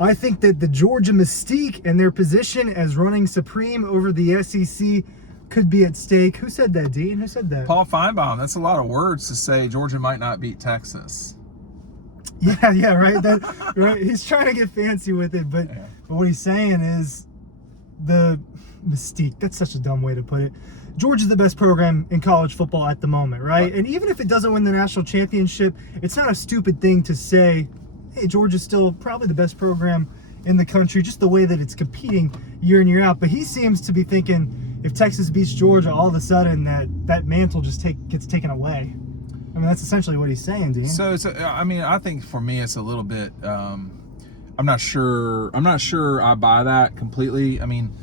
I think that the Georgia mystique and their position as running supreme over the SEC could be at stake. Who said that, Dean? Who said that? Paul Finebaum. That's a lot of words to say Georgia might not beat Texas. Yeah, right. Right. He's trying to get fancy with it, but what he's saying is the mystique. That's such a dumb way to put it. Georgia's the best program in college football at the moment, right? And even if it doesn't win the national championship, it's not a stupid thing to say, hey, Georgia's still probably the best program in the country, just the way that it's competing year in, year out. But he seems to be thinking if Texas beats Georgia, all of a sudden that mantle just gets taken away. I mean, that's essentially what he's saying, Dean. So, I think for me, it's a little bit, I'm not sure I buy that completely. I mean,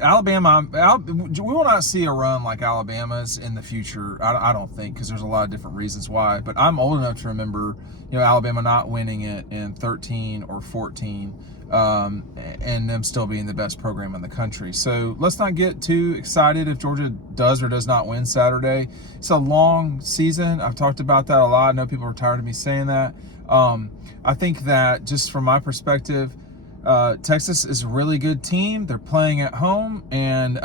Alabama, we will not see a run like Alabama's in the future. I don't think, because there's a lot of different reasons why. But I'm old enough to remember, Alabama not winning it in 13 or 14, and them still being the best program in the country. So let's not get too excited if Georgia does or does not win Saturday. It's a long season. I've talked about that a lot. I know people are tired of me saying that. I think that just from my perspective, Texas is a really good team. They're playing at home, and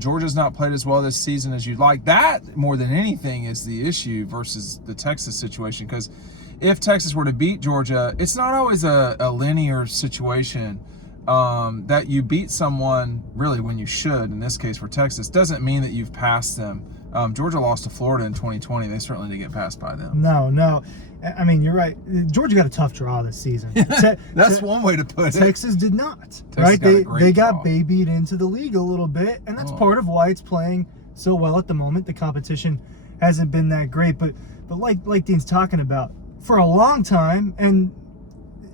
Georgia's not played as well this season as you'd like. That, more than anything, is the issue versus the Texas situation, because if Texas were to beat Georgia, it's not always a linear situation. That you beat someone really when you should, in this case for Texas, doesn't mean that you've passed them. Georgia lost to Florida in 2020. They certainly didn't get passed by them. No. I mean, you're right. Georgia got a tough draw this season. That's one way to put it. Texas did not. Right? They got babied into the league a little bit, and that's part of why it's playing so well at the moment. The competition hasn't been that great, but like Dean's talking about, for a long time, and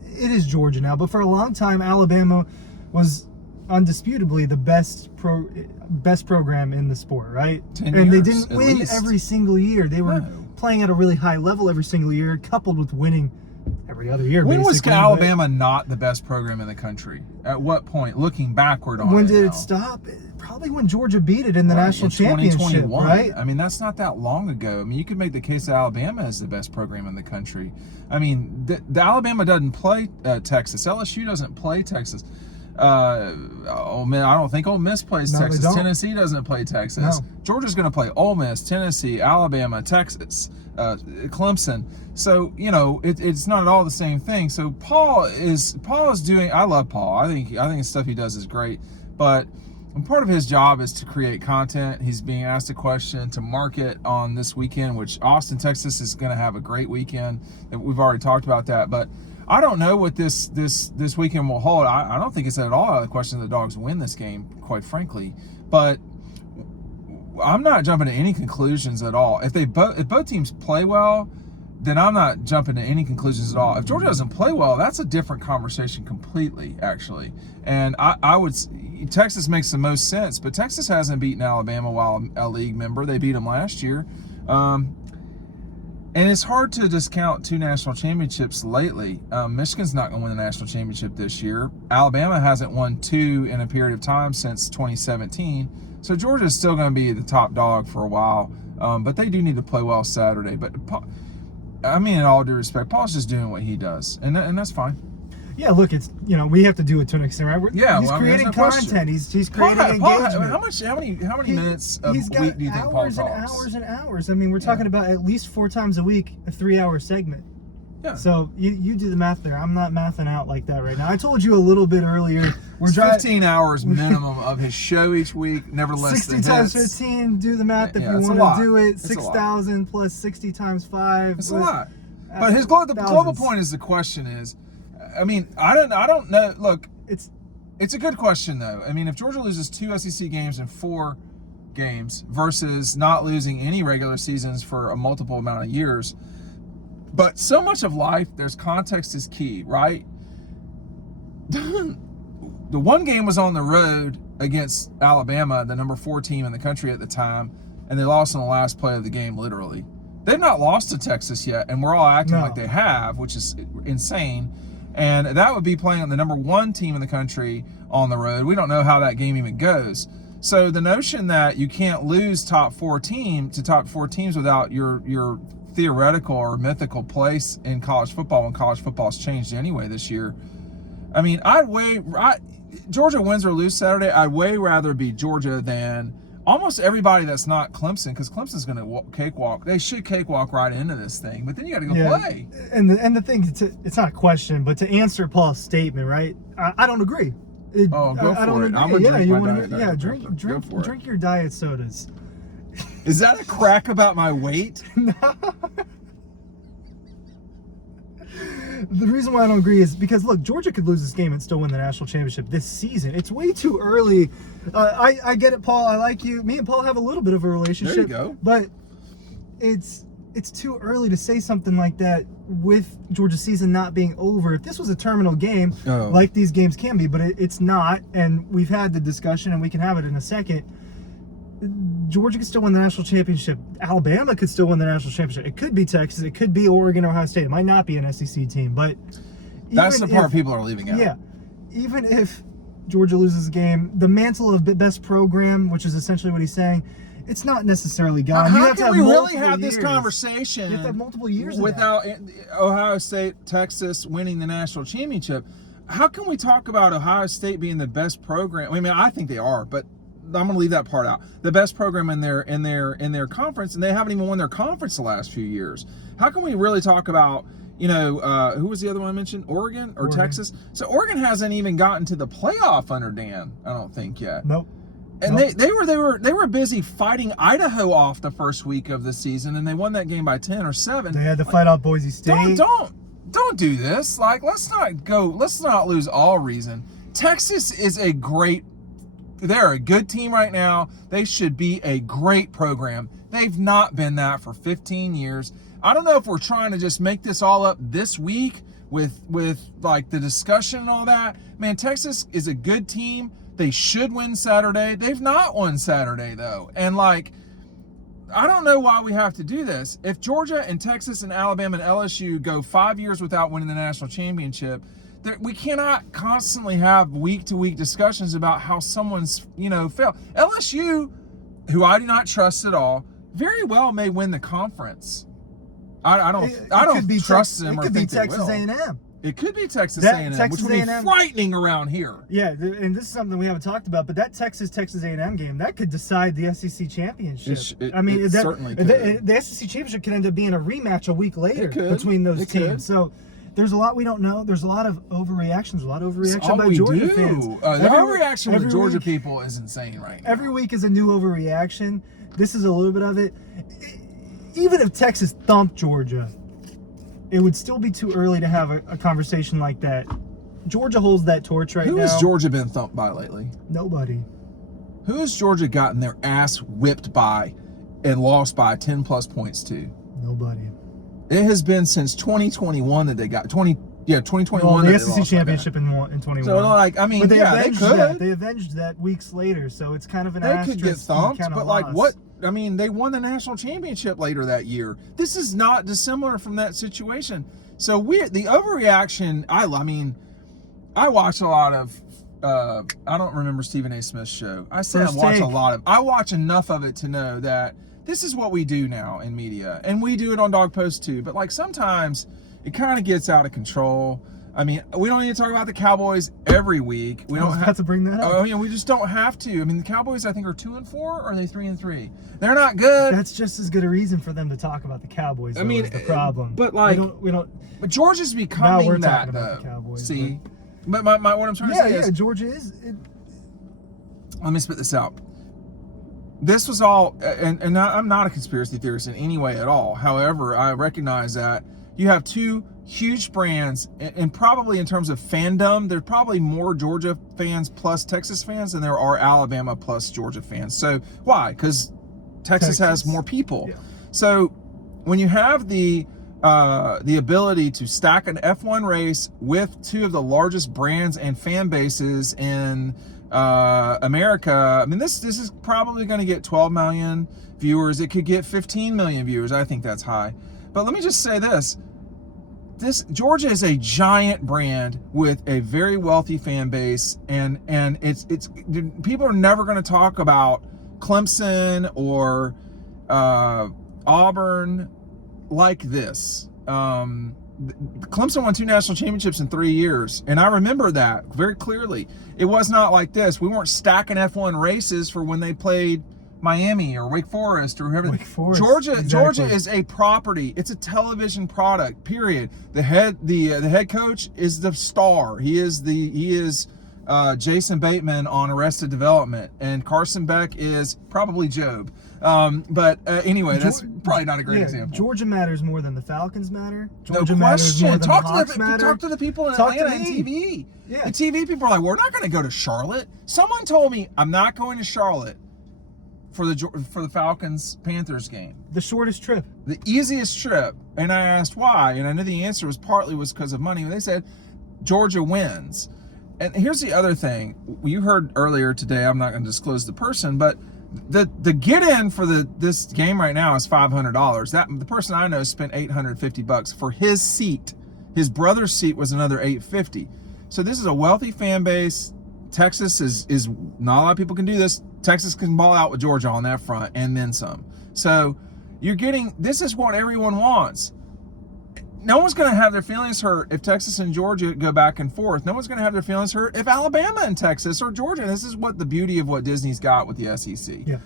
it is Georgia now, but for a long time, Alabama was undisputably the best program in the sport, right? And they didn't win every single year. They were playing at a really high level every single year, coupled with winning every other year. When was Alabama not the best program in the country? At what point? Looking backward on it. When did it stop? Probably when Georgia beat it in the national championship, right? I mean, that's not that long ago. I mean, you could make the case that Alabama is the best program in the country. I mean, the Alabama doesn't play Texas. LSU doesn't play Texas. I don't think Ole Miss plays Texas. Tennessee doesn't play Texas. Georgia's going to play Ole Miss, Tennessee, Alabama, Texas, Clemson. So it's not at all the same thing. So Paul is doing. I love Paul. I think the stuff he does is great. But part of his job is to create content. He's being asked a question to market on this weekend, which Austin, Texas is going to have a great weekend. We've already talked about that, but I don't know what this weekend will hold. I don't think it's at all out of the question that the Dogs win this game, quite frankly. But I'm not jumping to any conclusions at all. If both teams play well, then I'm not jumping to any conclusions at all. If Georgia doesn't play well, that's a different conversation completely, actually. And I would. Texas makes the most sense, but Texas hasn't beaten Alabama while a league member. They beat them last year. And it's hard to discount two national championships lately. Michigan's not going to win the national championship this year. Alabama hasn't won two in a period of time since 2017. So Georgia's still going to be the top dog for a while. But they do need to play well Saturday. But I mean, in all due respect, Paul's just doing what he does, and that's fine. Yeah, look, it's we have to do it to an extent, right? He's creating content. He's creating engagement. How many minutes a week do you think Paul talks? Hours and hours. I mean, we're talking about at least 4 times a week, a 3-hour segment. Yeah. So you do the math there. I'm not mathing out like that right now. I told you a little bit earlier. We're 15 hours minimum of his show each week, never less than 60 times 15. Do the math if you want to do it. 6,000 plus 60 times 5. It's a lot. But the global point is, the question is, I mean, I don't know. Look, it's a good question though. I mean, if Georgia loses 2 SEC games in 4 games versus not losing any regular seasons for a multiple amount of years, but so much of life, there's context is key, right? The one game was on the road against Alabama, the number 4 team in the country at the time, and they lost on the last play of the game, literally. They've not lost to Texas yet, and we're all acting like they have, which is insane. And that would be playing on the number 1 team in the country on the road. We don't know how that game even goes. So the notion that you can't lose top 4 teams without your theoretical or mythical place in college football, when college football's changed anyway this year, I mean, Georgia wins or lose Saturday, I'd way rather be Georgia than almost everybody that's not Clemson, because Clemson's going to cakewalk. They should cakewalk right into this thing, but then you got to go play. And the thing, it's not a question, but to answer Paul's statement, right? I don't agree. Go for it. I'm Drink your diet sodas. Is that a crack about my weight? No. The reason why I don't agree is because, look, Georgia could lose this game and still win the national championship this season. It's way too early. I get it, Paul. I like you. Me and Paul have a little bit of a relationship. There you go. But it's too early to say something like that with Georgia's season not being over. If this was a terminal game, like these games can be, but it's not, and we've had the discussion, and we can have it in a second. Georgia could still win the national championship. Alabama could still win the national championship. It could be Texas. It could be Oregon, Ohio State. It might not be an SEC team, but that's the part people are leaving out. Yeah, even if Georgia loses a game, the mantle of best program, which is essentially what he's saying, it's not necessarily gone. How can we really have this conversation? You have to have multiple years without Ohio State, Texas winning the national championship. How can we talk about Ohio State being the best program? I mean, I think they are, but I'm going to leave that part out. The best program in their conference, and they haven't even won their conference the last few years. How can we really talk about, who was the other one I mentioned? Oregon. Texas? So Oregon hasn't even gotten to the playoff under Dan, I don't think yet. Nope. And they were busy fighting Idaho off the first week of the season, and they won that game by 10 or 7. They had to fight off Boise State. Don't do this. Like, let's not lose all reason. Texas is they're a good team right now. They should be a great program. They've not been that for 15 years. I don't know if we're trying to just make this all up this week with like the discussion and all that. Man, Texas is a good team. They should win Saturday. They've not won Saturday, though. And, like, I don't know why we have to do this. If Georgia and Texas and Alabama and LSU go 5 years without winning the national championship, we cannot constantly have week-to-week discussions about how someone's, failed. LSU, who I do not trust at all, very well may win the conference. I don't trust them or think they will. It could be Texas A&M. It could be Texas A&M, which would be frightening around here. Yeah, and this is something we haven't talked about, but that Texas A&M game, that could decide the SEC championship. It certainly could. The SEC championship could end up being a rematch a week later between those teams. So there's a lot we don't know. There's a lot of overreactions, by Georgia fans. The overreaction with Georgia people is insane right now. Every week is a new overreaction. This is a little bit of it. Even if Texas thumped Georgia, it would still be too early to have a conversation like that. Georgia holds that torch right now. Who has Georgia been thumped by lately? Nobody. Who has Georgia gotten their ass whipped by and lost by 10-plus points to? Nobody. It has been since 2021 that they got 2021. Well, the SEC championship in 2021. So, like, I mean, they could. They avenged that weeks later, so it's kind of an asterisk. They could get thumped, but like loss. what? I mean, they won the national championship later that year. This is not dissimilar from that situation. So the overreaction. I watch a lot of. I don't remember Stephen A. Smith's show. I watch enough of it to know that this is what we do now in media, and we do it on Dawg Post too. But like sometimes it kind of gets out of control. I mean, we don't need to talk about the Cowboys every week. We don't have to bring that up. We just don't have to. I mean, the Cowboys, I think, are 2-4, or are they 3-3? They're not good. That's just as good a reason for them to talk about the Cowboys. Is the problem. But like, we don't. But Georgia's becoming now we're that, talking though. About the Cowboys, see, but what I'm trying to say is, Georgia is. Let me spit this out. This was all, and I'm not a conspiracy theorist in any way at all. However, I recognize that you have two huge brands, and probably in terms of fandom, there's probably more Georgia fans plus Texas fans than there are Alabama plus Georgia fans. So why? Because Texas has more people. Yeah. So when you have the ability to stack an F1 race with two of the largest brands and fan bases in America, I mean, this is probably going to get 12 million viewers. It could get 15 million viewers. I think that's high. But let me just say this. Georgia is a giant brand with a very wealthy fan base, and it's people are never going to talk about Clemson or Auburn like this. Clemson won 2 national championships in 3 years, and I remember that very clearly. It was not like this. We weren't stacking F1 races for when they played Miami or Wake Forest or whoever. Wake Forest, Georgia, exactly. Georgia is a property. It's a television product. Period. The head coach is the star. He is Jason Bateman on Arrested Development, and Carson Beck is probably Job. Anyway, that's probably not a great example. Georgia matters more than the Falcons matter. Georgia no matters more question. than Talk the to Hawks the matter. talk to the people in Talk to Atlanta and me. TV. Yeah. The TV people are like, we're not going to go to Charlotte. Someone told me I'm not going to Charlotte for the Falcons Panthers game. The shortest trip. The easiest trip. And I asked why, and I knew the answer was partly because of money. They said Georgia wins. And here's the other thing. You heard earlier today, I'm not going to disclose the person, but the get in for this game right now is $500. The person I know spent $850 for his seat. His brother's seat was another $850. So this is a wealthy fan base. Texas is not a lot of people can do this. Texas can ball out with Georgia on that front and then some. So this is what everyone wants. No one's going to have their feelings hurt if Texas and Georgia go back and forth. No one's going to have their feelings hurt if Alabama and Texas or Georgia. This is what the beauty of what Disney's got with the SEC. Yeah.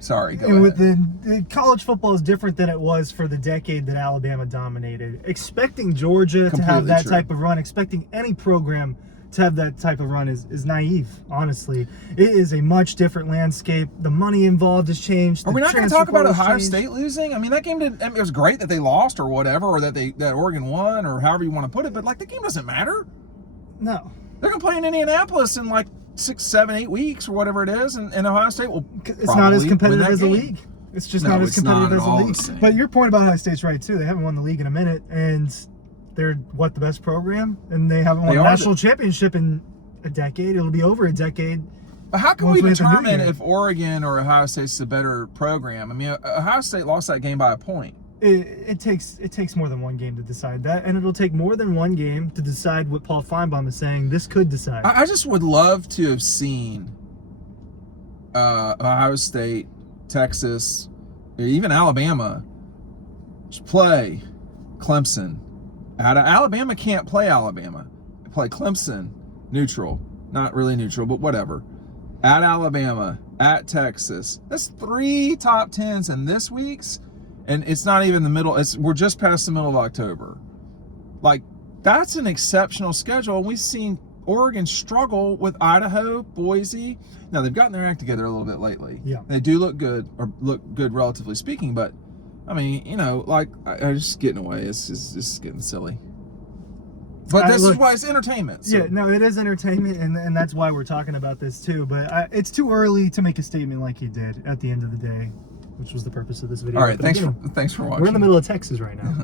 Sorry, go and ahead. with the college football is different than it was for the decade that Alabama dominated. Expecting Georgia to have that type of run, expecting any program to have that type of run is naive, honestly. It is a much different landscape. The money involved has changed. Are we not going to talk about Ohio State losing? I mean, that game it was great that they lost or whatever, or that Oregon won, or however you want to put it, but like the game doesn't matter. No. They're going to play in Indianapolis in like 6, 7, 8 weeks or whatever it is, and Ohio State will It's not as competitive as a league. It's just not as competitive as a league. But your point about Ohio State's right, too. They haven't won the league in a minute, and they're, the best program? And they haven't won a national championship in a decade. It'll be over a decade. But how can we determine if Oregon or Ohio State's a better program? I mean, Ohio State lost that game by a point. It takes more than one game to decide that, and it'll take more than one game to decide what Paul Finebaum is saying this could decide. I just would love to have seen Ohio State, Texas, even Alabama play Clemson. Alabama can't play Alabama. Play Clemson, neutral. Not really neutral, but whatever. At Alabama, at Texas. That's 3 top 10s in this week's, and it's not even the middle. We're just past the middle of October. Like, that's an exceptional schedule. We've seen Oregon struggle with Idaho, Boise. Now, they've gotten their act together a little bit lately. Yeah. They do look good, or look good relatively speaking, but I mean, like, I just getting away. It's just getting silly. But this is why it's entertainment. So. Yeah, no, it is entertainment, and that's why we're talking about this too. But it's too early to make a statement like you did at the end of the day, which was the purpose of this video. All right, thanks for watching. We're in the middle of Texas right now.